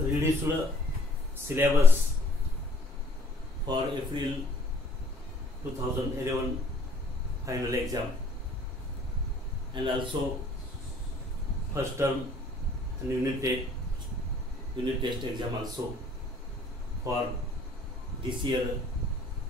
reduced syllabus for April 2011 final exam, and also first term and unit test exam also for this year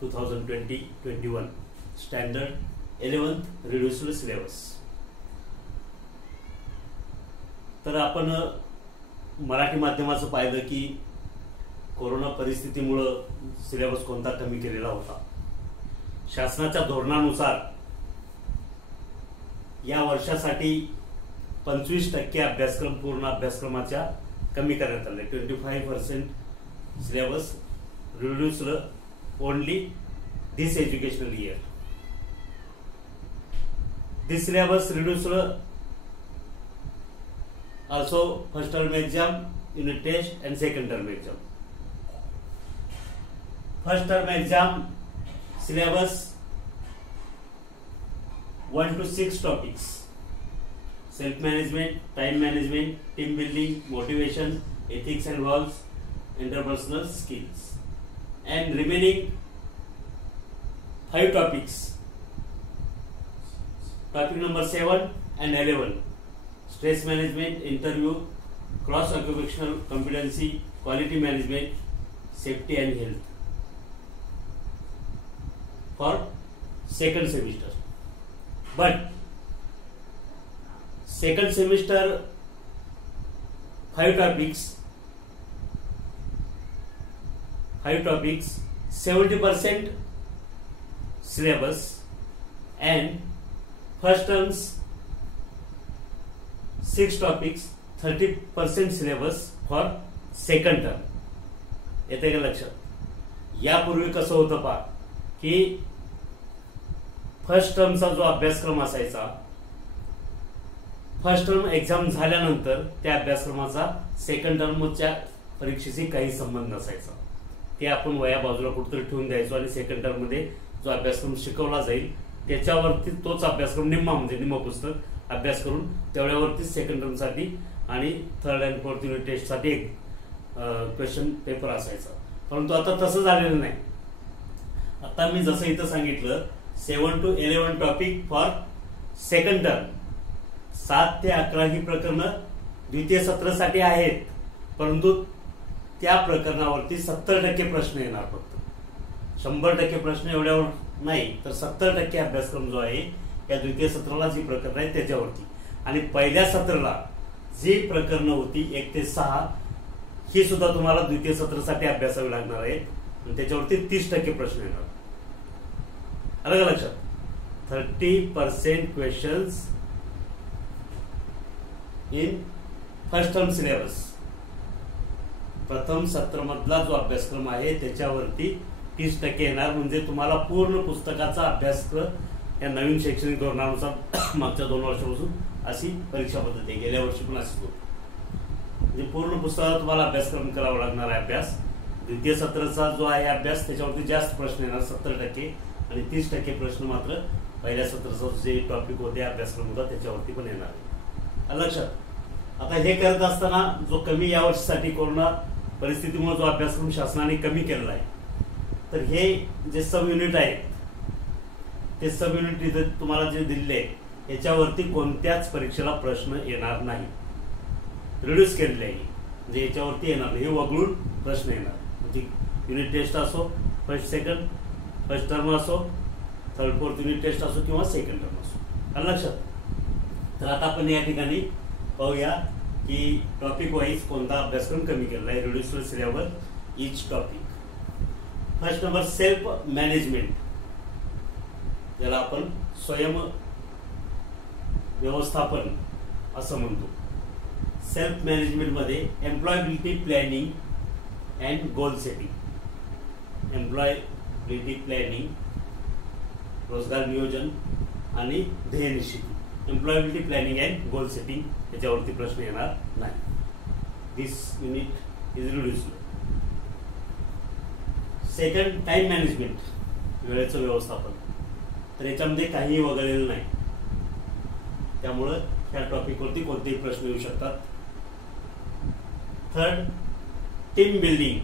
2020-21 standard 11th reduced syllabus. तर आपण मराठी माध्यमाचं पाहिलं की corona परिस्थितीमुळे syllabus कोणता कमी केलेला होता. शासनाच्या धोरणानुसार या वर्षासाठी 25% अभ्यासक्रम पूर्ण अभ्यासक्रमाच्या कमी करण्यात आले. 25% syllabus reduced only this educational year. This syllabus reduced also first term exam, unit test and second term exam. First term exam syllabus 1 to 6 topics: self management, time management, team building, motivation, ethics and values, interpersonal skills. And remaining 5 topics, topic number 7 and 11: stress management, interview, cross occupational competency, quality management, safety and health for second semester. But second semester 5 topics 70% syllabus, and first terms 6 topics 30% syllabus for second term. येते का लक्षात? यापूर्वी कसं होतं पहा की first टर्मचा जो अभ्यासक्रम असायचा, फर्स्ट टर्म एक्झाम झाल्यानंतर त्या अभ्यासक्रमाचा सेकंड टर्मच्या परीक्षेशी काही संबंध नसायचा. ते आपण वया बाजूला कुठेतरी ठेवून द्यायचो आणि सेकंड टर्म मध्ये जो अभ्यासक्रम शिकवला जाईल त्याच्यावरती तोच अभ्यासक्रम निम्म पुस्तक अभ्यास करून तेवढ्यावरती सेकंड टर्म साठी आणि third and fourth unit test साठी एक क्वेश्चन पेपर असायचा. परंतु आता तसं झालेलं नाही. आता मी जसं इथं सांगितलं 7 to 11 topic for second term. 7 ते 11 ही प्रकरणं द्वितीय सत्रासाठी आहेत, परंतु त्या प्रकरणावरती 70% प्रश्न येणार. फक्त 100% प्रश्न एवढ्यावर नाही, तर 70% अभ्यासक्रम जो आहे या द्वितीय सत्राला जी प्रकरण आहेत त्याच्यावरती, आणि पहिल्या सत्राला जी प्रकरणं होती 1 ते 6 ही सुद्धा तुम्हाला द्वितीय सत्रासाठी अभ्यासावी लागणार आहे, आणि त्याच्यावरती 30% प्रश्न येणार. आलं का लक्षात? 30% questions in first term syllabus. प्रथम सत्रामधला जो अभ्यासक्रम आहे त्याच्यावरती 30% येणार. म्हणजे तुम्हाला पूर्ण पुस्तकाचा अभ्यासक्रम या नवीन शैक्षणिक धोरणानुसार मागच्या 2 वर्षापासून अशी परीक्षा पद्धती आहे. गेल्या वर्षी पण अशीच होती. म्हणजे पूर्ण पुस्तकाचा तुम्हाला अभ्यासक्रम करावा लागणार आहे. अभ्यास द्वितीय सत्राचा जो आहे अभ्यास त्याच्यावरती जास्त प्रश्न येणार 70%, आणि 30% प्रश्न मात्र पहिल्या सत्राचा जे टॉपिक होते अभ्यासक्रम होता त्याच्यावरती पण येणार आहे. लक्षात? आता हे करत असताना जो कमी या वर्षीसाठी कोरोना परिस्थितीमुळे जो अभ्यासक्रम शासनाने कमी केलेला आहे, तर हे जे सब युनिट आहेत ते सब युनिट इथे तुम्हाला जे दिले याच्यावरती कोणत्याच परीक्षेला प्रश्न येणार नाही. रिड्यूस केलेले आहे म्हणजे याच्यावरती येणार नाही, हे वगळून प्रश्न येणार. म्हणजे युनिट टेस्ट असो, फर्स्ट टर्म असो, थर्ड फोर्थ युनिट टेस्ट असो किंवा सेकंड टर्म असो. लक्षात? तर आता आपण या ठिकाणी पाहूया की टॉपिक वाईज कोणता अभ्यासक्रम कमी केलेला आहे. Reduced syllabus each topic. First number self management, ज्याला आपण स्वयं व्यवस्थापन असं म्हणतो. सेल्फ मॅनेजमेंट मध्ये employability planning and goal setting. Employability planning, रोजगार नियोजन आणि ध्येय निश्चिती. Employability planning and goal setting याच्यावरती प्रश्न येणार नाही. This unit is reduced. Second time management, वेळेचं व्यवस्थापन. तर याच्यामध्ये काहीही वगळलेलं नाही, त्यामुळं त्या टॉपिकवरती कोणतेही प्रश्न येऊ शकतात. थर्ड टीम बिल्डिंग,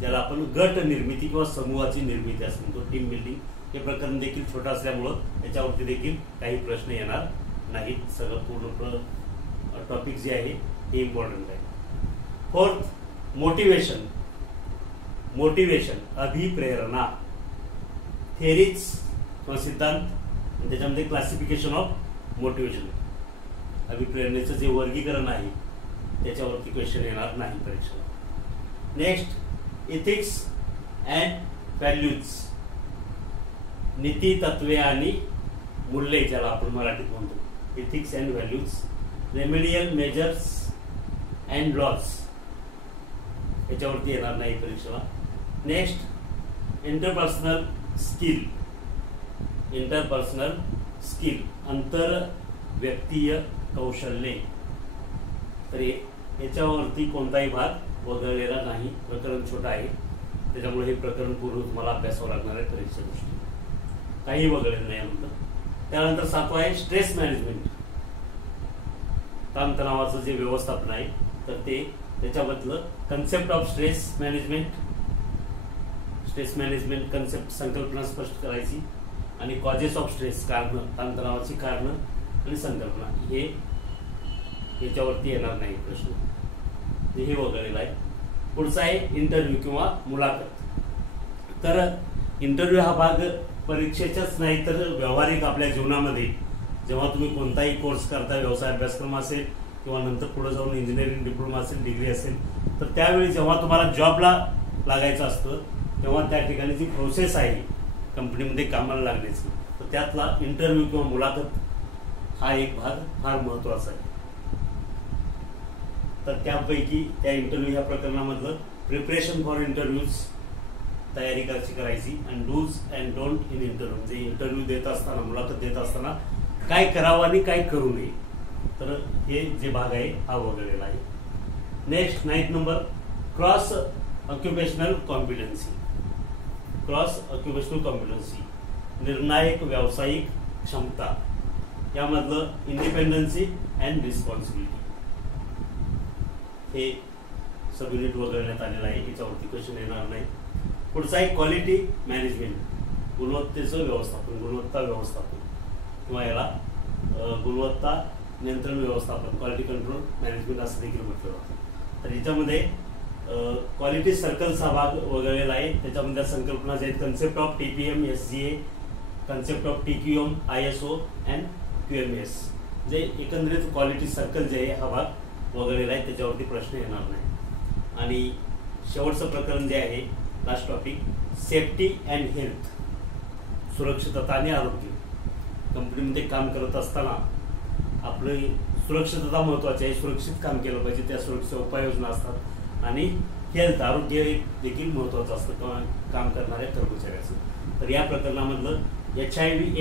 ज्याला आपण गट निर्मिती किंवा समूहाची निर्मिती असं म्हणतो, टीम बिल्डिंग, हे प्रकरण देखील छोटं असल्यामुळं याच्यावरती देखील काही प्रश्न येणार नाहीत. सगळं पूर्ण टॉपिक जे आहे हे इम्पॉर्टंट आहे. Fourth, motivation. मोटिवेशन अभिप्रेरणा, थेरीज किंवा सिद्धांत, त्याच्यामध्ये क्लासिफिकेशन ऑफ मोटिवेशन, अभिप्रेरणेचं जे वर्गीकरण आहे त्याच्यावरती क्वेश्चन येणार नाही परीक्षेला. नेक्स्ट, इथिक्स अँड व्हॅल्यूज, नीती, तत्वे आणि मूल्ये, ज्याला आपण मराठीत म्हणतो, ethics and values. Remedial measures and laws, याच्यावरती येणार नाही परीक्षेला. Next, interpersonal skill. Interpersonal skill, आंतरव्यक्तीय कौशल्ये. तर याच्यावरती कोणताही भाग वगळलेला नाही, प्रकरण छोटं आहे त्याच्यामुळे हे प्रकरण पूर्ण तुम्हाला अभ्यासावं लागणार आहे परीक्षा दृष्टी, काही वगळलेलं नाही म्हणतं. त्यानंतर 7वां आहे स्ट्रेस मॅनेजमेंट, ताणतणावाचं जे व्यवस्थापन आहे तर ते त्याच्याबद्दल concept of stress management, stress management concept, संकल्पना स्पष्ट करायची, आणि कॉजेस ऑफ स्ट्रेस, कारण, ताणतणावाची कारण आणि संकल्पना, हे याच्यावरती येणार नाही प्रश्न, हे वगळलेलं आहे. पुढचा आहे इंटरव्ह्यू किंवा मुलाखत. तर इंटरव्ह्यू हा भाग परीक्षेचाच नाही तर व्यावहारिक आपल्या जीवनामध्ये जेव्हा तुम्ही कोणताही कोर्स करता, व्यवसाय अभ्यासक्रम असेल किंवा नंतर पुढे जाऊन इंजिनिअरिंग डिप्लोमा असेल, डिग्री असेल, तर त्यावेळी जेव्हा तुम्हाला जॉबला लागायचं असतं तेव्हा त्या ठिकाणी जी प्रोसेस आहे कंपनीमध्ये कामाला लागण्याची, तर त्यातला इंटरव्ह्यू किंवा मुलाखत हा एक भाग फार महत्वाचा आहे. तर त्यापैकी त्या इंटरव्ह्यू ह्या प्रकरणामधलं प्रिपरेशन फॉर इंटरव्ह्यूज, तयारी कशी करायची, आणि dos and don't in interview, म्हणजे इंटरव्ह्यू देत असताना, मुलाखत देत असताना काय करावं आणि काय करू नये, तर हे जे भाग आहे हा वगळलेला आहे. Next 9th number, cross occupational competency. Cross occupational competency, निर्णायक व्यावसायिक क्षमता, यामधलं इंडिपेंडन्सी अँड रिस्पॉन्सिबिलिटी, हे सब युनिट वगळण्यात आलेलं आहे, याच्यावरती क्वेश्चन येणार नाही. पुढचा आहे क्वालिटी मॅनेजमेंट, गुणवत्तेचं व्यवस्थापन, गुणवत्ता व्यवस्थापन किंवा याला गुणवत्ता नियंत्रण व्यवस्थापन, क्वालिटी कंट्रोल मॅनेजमेंट असं देखील म्हटलं जातं. तर याच्यामध्ये क्वालिटी सर्कलचा भाग वगळलेला आहे. त्याच्यामध्ये संकल्पना जे आहेत, concept of TPM, SGA, concept of TQM, ISO and QMS, जे एकंदरीत क्वालिटी सर्कल जे आहे हा भाग वगळलेला आहे, त्याच्यावरती प्रश्न येणार नाही. आणि शेवटचं प्रकरण जे आहे, last topic, safety and health, सुरक्षितता आणि आरोग्य. कंपनीमध्ये काम करत असताना आपली सुरक्षितता महत्वाची आहे, सुरक्षित काम केलं पाहिजे, त्या सुरक्षेच्या उपाययोजना असतात, आणि हेल्थ, आरोग्य देखील महत्वाचं असतं काम करणाऱ्या कर्मचाऱ्याचं. तर या प्रकरणामधलं HIV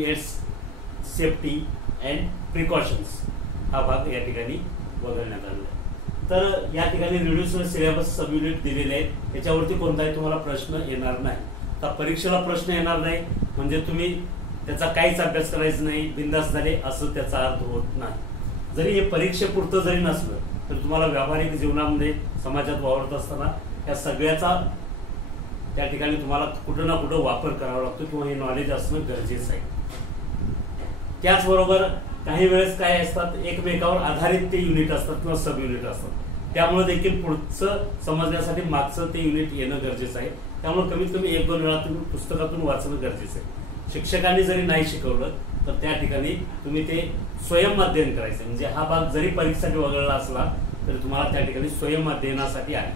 AIDS safety and precautions हा भाग या ठिकाणी वगळण्यात आलेला आहे. तर या ठिकाणी रिड्यूस्ड सिलेबस सब युनिट दिलेले आहेत, त्याच्यावरती कोणताही तुम्हाला प्रश्न येणार नाही. तर परीक्षेला प्रश्न येणार नाही म्हणजे तुम्ही त्याचा काहीच अभ्यास करायचा नाही, बिंदास झाले असं त्याचा अर्थ होत नाही. जरी हे परीक्षेपुरतं जरी नसलं तर तुम्हाला व्यावहारिक जीवनामध्ये समाजात वावरत असताना या सगळ्याचा त्या ठिकाणी तुम्हाला कुठं ना कुठं वापर करावा लागतो किंवा हे नॉलेज असणं गरजेचं आहे. त्याचबरोबर काही वेळेस काय असतात, एकमेकावर आधारित ते युनिट असतात किंवा सब युनिट असतात, त्यामुळे देखील पुढचं समजण्यासाठी मागचं ते युनिट येणं गरजेचं आहे. त्यामुळे कमीत कमी 1-2 वेळा तुम्ही पुस्तकातून वाचणं गरजेचं आहे. शिक्षकांनी जरी नाही शिकवलं तर त्या ठिकाणी तुम्ही ते स्वयं अध्ययन करायचं, म्हणजे हा भाग जरी परीक्षेसाठी वगळला असला तरी तुम्हाला त्या ठिकाणी स्वयं अध्ययनासाठी आहे.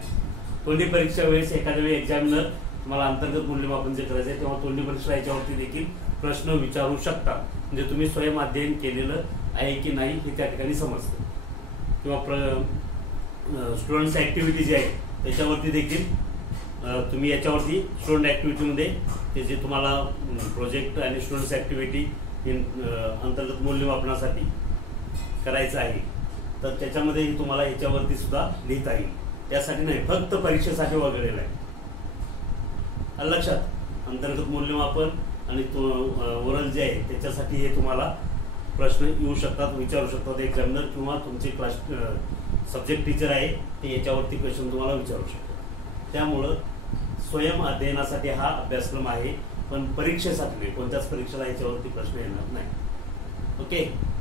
तोंडी परीक्षा वेळेस एखाद्या वेळी एक्झामिनर तुम्हाला अंतर्गत मूल्यमापन जे करायचं आहे तेव्हा तोंडी परीक्षा याच्यावरती देखील प्रश्न विचारू शकता, म्हणजे तुम्ही स्वयं अध्ययन केलेलं आहे की नाही हे त्या ठिकाणी समजतं. किंवा स्टुडंट्स ऍक्टिव्हिटी जी आहे त्याच्यावरती देखील तुम्ही याच्यावरती स्टुडंट ऍक्टिव्हिटीमध्ये ते जे तुम्हाला प्रोजेक्ट आणि स्टुडंट्स ऍक्टिव्हिटी अंतर्गत मूल्यमापनासाठी करायचं आहे तर त्याच्यामध्ये तुम्हाला ह्याच्यावरती सुद्धा लिहिता येईल. त्यासाठी नाही, फक्त परीक्षेसाठी वगळलेलं आहे. लक्षात, अंतर्गत मूल्यमापन आणि ओरल जे आहे त्याच्यासाठी हे तुम्हाला प्रश्न येऊ शकतात, विचारू शकतात एक्झामिनर किंवा तुमचे क्लास सब्जेक्ट टीचर आहे ते याच्यावरती क्वेश्चन तुम्हाला विचारू शकतो. त्यामुळं स्वयं अध्ययनासाठी हा अभ्यासक्रम आहे, पण परीक्षेसाठी नाही. कोणत्याच परीक्षेला याच्यावरती प्रश्न येणार नाही. ओके.